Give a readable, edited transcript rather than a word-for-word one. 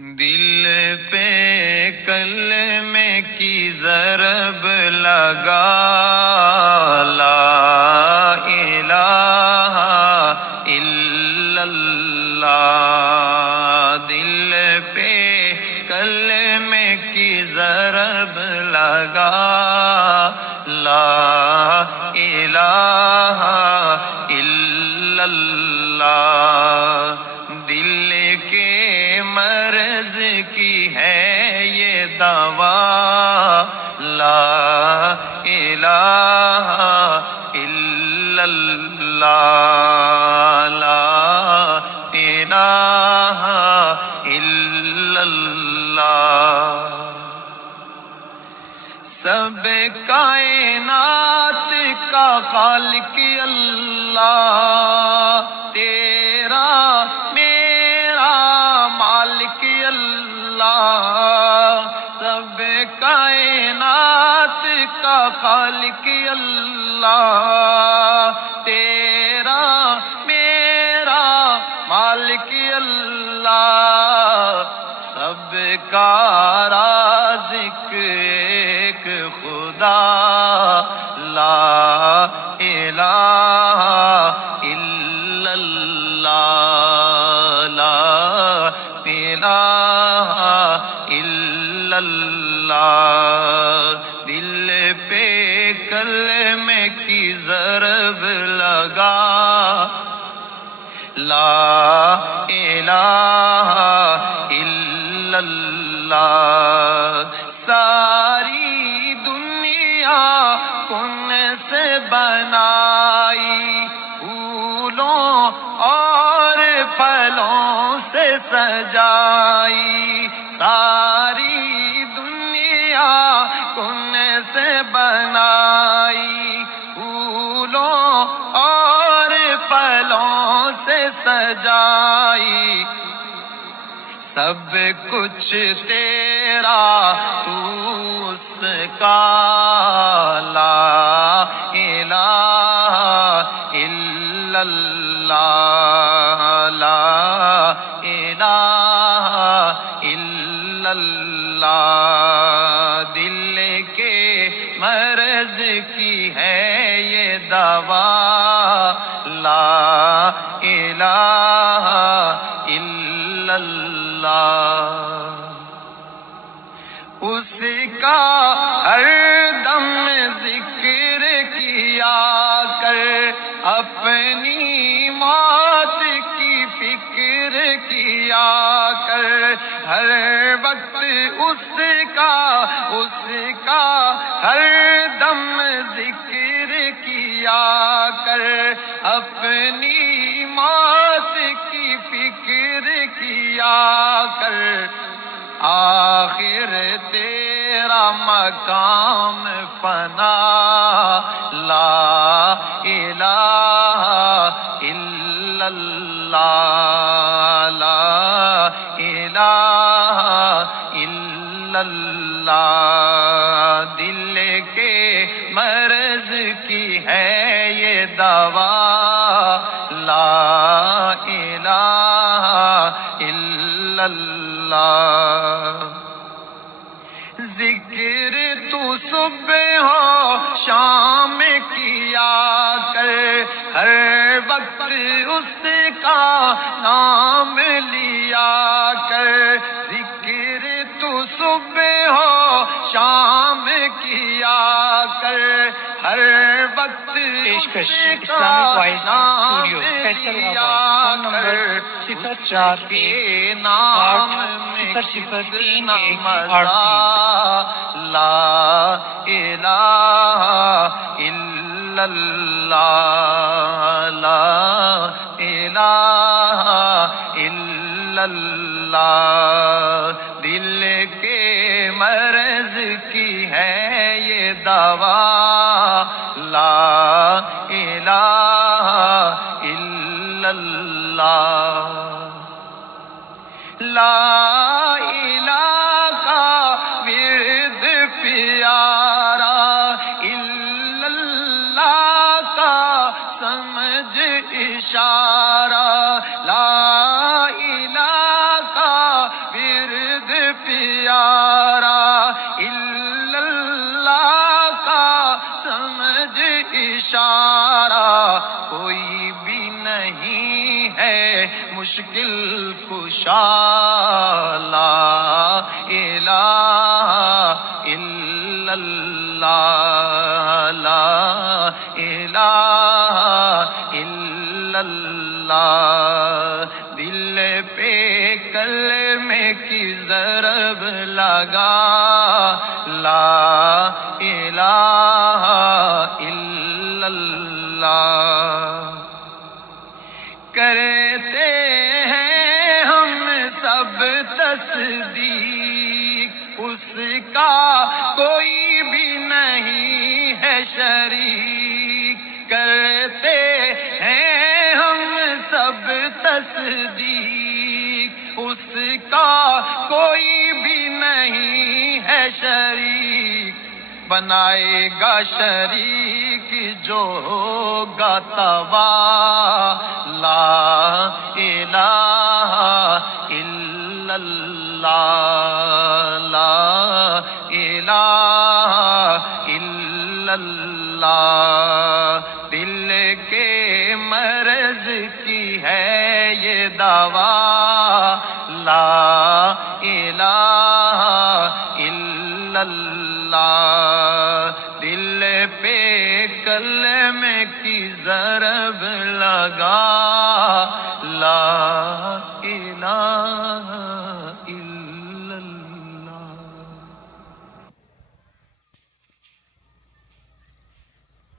دل پہ کلمے کی ضرب لگا، لا الہ الا اللہ۔ دل پہ کلمے کی ضرب لگا، لا الہ الا اللہ۔ دل کے مرض کی ہے یہ دوا، لا الہ الا اللہ، لا الہ الا اللہ۔ سب کائنات کا خالق اللہ، تیرا میرا مالک اللہ۔ سب کائنات کا خالق اللہ، تیرا میرا مالک اللہ۔ سب کا رازق ایک خدا، لا الہ الا اللہ، لا الہ الا اللہ۔ دل پہ کلمے کی ضرب لگا، لا الہ الا اللہ۔ ساری دنیا کن سے بنائی، پھولوں اور پھلوں سے سجائی۔ ساری دنیا کن سے بنائی، پھولوں اور پھلوں سے سجائی۔ سب کچھ تیرا تو اس کا، لا الہ الا اللہ، لا الہ الا اللہ۔ دل کے مرض کی ہے یہ دوا، لا الہ الا اللہ۔ اس کا ہر دم ذکر کیا کر، اپنی موت کی فکر کیا کر۔ ہر وقت اس کا ہر دم ذکر کیا کر، اپنی موت کی فکر کیا کر۔ آخر تیرا مقام فنا، لا الہ الا اللہ، لا الہ الا اللہ۔ دل کے مرض کی ہے یہ دوا، لا الہ الا اللہ۔ ذکر تو صبح ہو شام کیا کر، ہر وقت اس کا نام لیا کر۔ ذکر تو صبح ہو شام کیا کر، ہر وقت پیشکش اسلامک وائس اسٹوڈیو فیصل آباد، فون نمبر 0418003183۔ لا الہ الا اللہ، لا الہ الا اللہ۔ دل کے مرض کی ہے یہ دوا، لا الہ الا اللہ۔ لا الہ کا ورد پیارا، الا اللہ کا سمجھ اشارہ۔ لا الہ کا ورد اشارہ، کوئی بھی نہیں ہے مشکل کشا، لا الہ الا اللہ، لا الہ الا اللہ۔ دل پہ کلمے کی ضرب لگا، لا الہ الا اللہ۔ کرتے ہیں ہم سب تصدیق، اس کا کوئی بھی نہیں ہے شریک۔ کرتے ہیں ہم سب تصدیق، اس کا کوئی بھی نہیں ہے شریک۔ بنائے گا شریک جو ہوگا تباہ، لا الہ الا اللہ، لا الہ الا اللہ۔ دل کے مرض کی ہے یہ دوا، لا الہ الا اللہ۔ دل پہ کلمے کی ضرب لگا، لا الہ